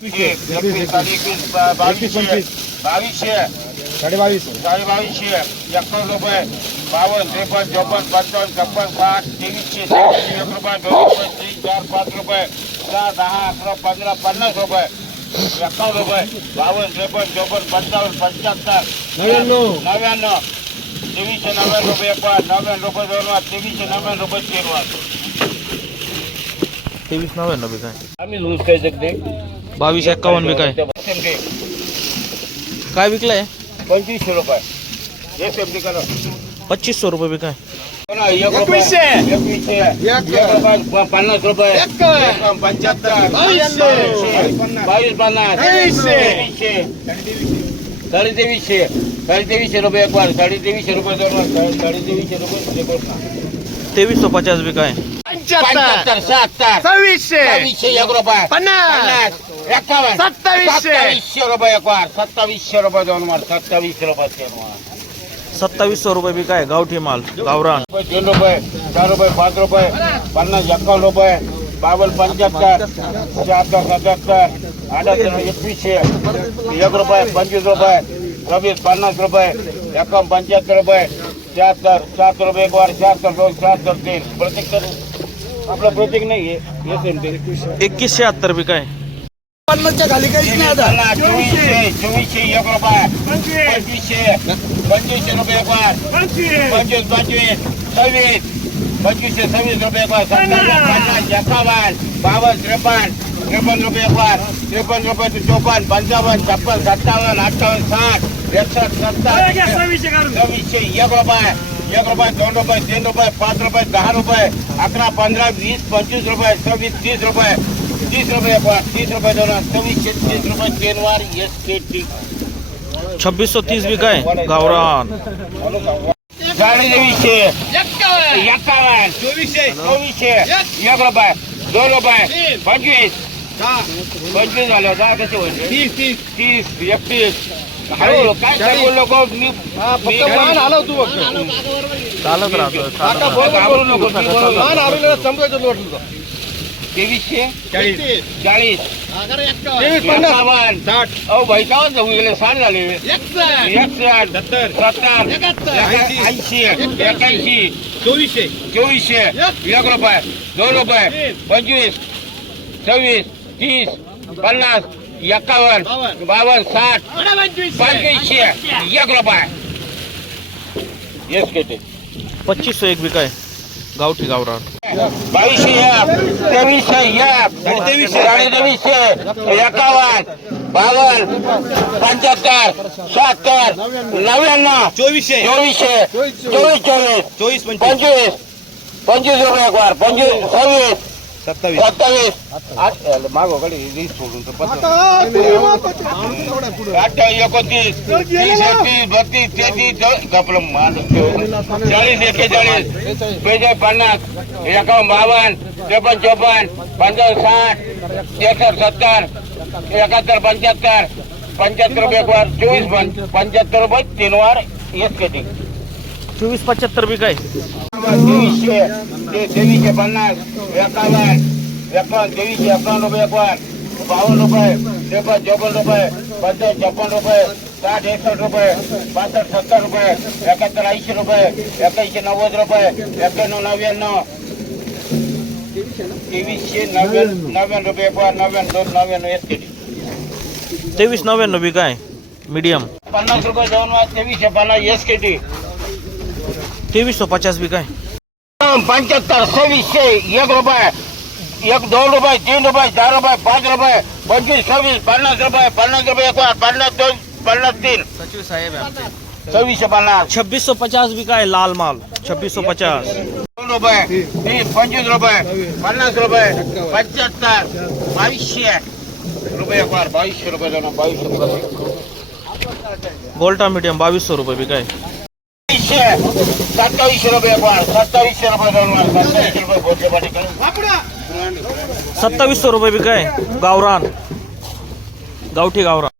एकवीस, एकवीस, साडे एकवीस, बा- बावीसशे बावीसशे साडे बावीस साडे बावीसशे एकावन्न रुपये बावन्न त्रेपन्न चौपन्न पंचावन्न छप्पन साठ तेवीसशे एक रुपये दोन रुपये तीन चार पाच रुपये सहा दहा अकरा पंधरा पन्नास रुपये एकावन्न रुपये बावन्न त्रेपन्न चौपन्न पंचावन्न पंच्याहत्तर नव्याण्णव. नव्याण्णव तेवीसशे नव्याण्णव रुपये पाच नव्याण्णव रुपये दोन वाट तेवीसशे नव्याण्णव रुपये तीन वाट तेवीस नव्याण्णव बी काय लूज काय शकते बावीस एक्कावन्न बी काय? काय विकलाय? पंचवीसशे रुपये. एक पच्चीसशे रुपये बी काय? एकवीसशे. एकवीसशे. एक रुपये पन्नास रुपये. एक पंच्याहत्तर. बावीस पन्नास. तेवीसशे. साडे तेवीसशे. साडे तेवीसशे रुपये एक वार साडे तेवीसशे रुपये दोन वार साडे- साडे तेवीसशे रुपये एक वार. पचास बी काय? पंच्याहत्तर. शहात्तर सव्वीसशे. सव्वीसशे एक रुपये. पन्नास. सत्तावीसशे रुपये एक वार सत्तावीसशे रुपये दोन वार सत्तावीसशे रुपये तीन वार सत्तावीसशे रुपये बी काय गावठी माल गावरान रुपये तीन रुपये चार रुपये पाच रुपये पन्नास एकावन्न रुपये बावन्न पंच्याहत्तर शहात्तर सत्याहत्तर अठ्याहत्तर एकवीसशे एक रुपये पंचवीस रुपये चोवीस पन्नास रुपये एकावन्न पंच्याहत्तर रुपये शहात्तर शहात्तर रुपये एक वार शहात्तर दोन शहात्तर तीन प्रत्येक तर आपलं प्रत्येक नाही आहे येस एम टी. एकवीस शहात्तर बी काय पन्नासच्या खाली काहीच नाही आता पन्नास, चोवीसशे चोवीसशे एक रुपये पंचवीसशे पंचवीसशे रुपये एक वार पंचवीस पंचवीस सव्वीस पंचवीसशे सव्वीस रुपये एक वार सत्तावन्न पन्नास एकावन्न बावन्न त्रेपन्न त्रेपन्न रुपये एक वार त्रेपन्न रुपये ते चोपन्न पंचावन्न छप्पन सत्तावन्न अठ्ठावन्न साठ एकसष्ट सत्तर सव्वीसशे एक रुपये एक रुपये दोन रुपये तीन रुपये पाच रुपये दहा रुपये अकरा पंधरा वीस पंचवीस रुपये सव्वीस तीस रुपये तीस रुपये एक वार तीस रुपये दोन वार सव्वीसशे तीस रुपये तीन वार एस के टी छब्बीसशे तीस बी काय गावरान साडे तेवीसशे एकावन्न चोवीसशे चोवीसशे एक रुपये दोन रुपये पंचवीस पंचवीस झाले दहा कसे होते तीस तीस तीस एकतीस हळूहळू काय काय बोललो को मी मी आलो तू चालत राहतो घाबरू नको मी बोललो. आलो समजायचं तेवीसशे चाळीस. साठ. अहो जाऊ गेले साठ झाले. एकसष्ट. सत्तर. सत्तर. ऐंशी. एक्याऐंशी चोवीसशे. चोवीसशे. एक रुपये. दोन रुपये. पंचवीस. सव्वीस. तीस. पन्नास. एकावन्न. बावन्न. साठ. पंचवीसशे. एक रुपये. येस केटे पच्चीसशे एक बी काय गावठी गावरान बावीसशे एक तेवीसशे एक तेवीसशे साडे तेवीसशे एकावन्न बावन्न पंच्याहत्तर शहात्तर नव्याण्णव चोवीसशे. चोवीसशे चोवीस चोवीस चोवीस पंचवीस पंचवीस रुपये एक वार पंचवीस सव्वीस सत्तावीस। सत्तावीस। मागो कडे वीस सोडून तर पस्तीस. अठ्ठावीस एकोणतीस तीस एकतीस बत्तीस तेहतीस चौ- कपलं माणूस. चाळीस एक्केचाळीस बेचाळीस पन्नास एकावन्न बावन्न त्रेपन्न चोपन्न पंचावन्न साठ सत्तर एकाहत्तर पंच्याहत्तर पंच्याहत्तर रुपये एक वार चोवीस पंच्याहत्तर रुपये तीन वार येस कटिंग चोवीस पच्याहत्तर काय? तेवीसशे ते तेवीसशे पन्नास एकावन्न एकावन्न तेवीसशे एकावन्न रुपये एकावन्न बावन्न रुपये त्रेपन्न चौपन्न रुपये पंचावन्न छप्पन्न रुपये साठ एकसष्ट रुपये पासष्ट सत्तर रुपये एकाहत्तर ऐंशी रुपये एक्याऐंशी नव्वद रुपये एक्क्याण्णव नव्याण्णव तेवीसशे नव्याण्णव नव्याण्णव रुपये एकावन्न नव्याण्णव दोन नव्याण्णव एक केटी तेवीस नव्याण्णव बी काय मीडियम पन्नास रुपये दोन वाज तेवीसशे पन्नास तेवीसशे पचास बी काय पंच्याहत्तर सव्वीसशे एक रुपये एक दोन रुपये तीन रुपये चार रुपये पाच रुपये पंचवीस सव्वीस पन्नास रुपये पन्नास रुपये एक पन्नास दोन पन्नास तीन। सचिव साहेब सव्वीसशे पन्नास। छब्बीसशे पचास बी काय लाल माल छब्बीस सौ पचास। तीस पंचवीस रुपये पन्नास रुपये पंच्याहत्तर बावीसशे रुपये बावीसशे रुपये दोन बावीसशे रुपये गोल्टा मीडियम बावीसशे रुपये बी काय बावीसशे सत्तावीसशे रुपये एक वार सत्तावीसशे रुपये दोन वार सत्तावीसशे रुपये बोलते पाठी करून सत्तावीसशे रुपये बी काय गावरान। गावठी गावरान।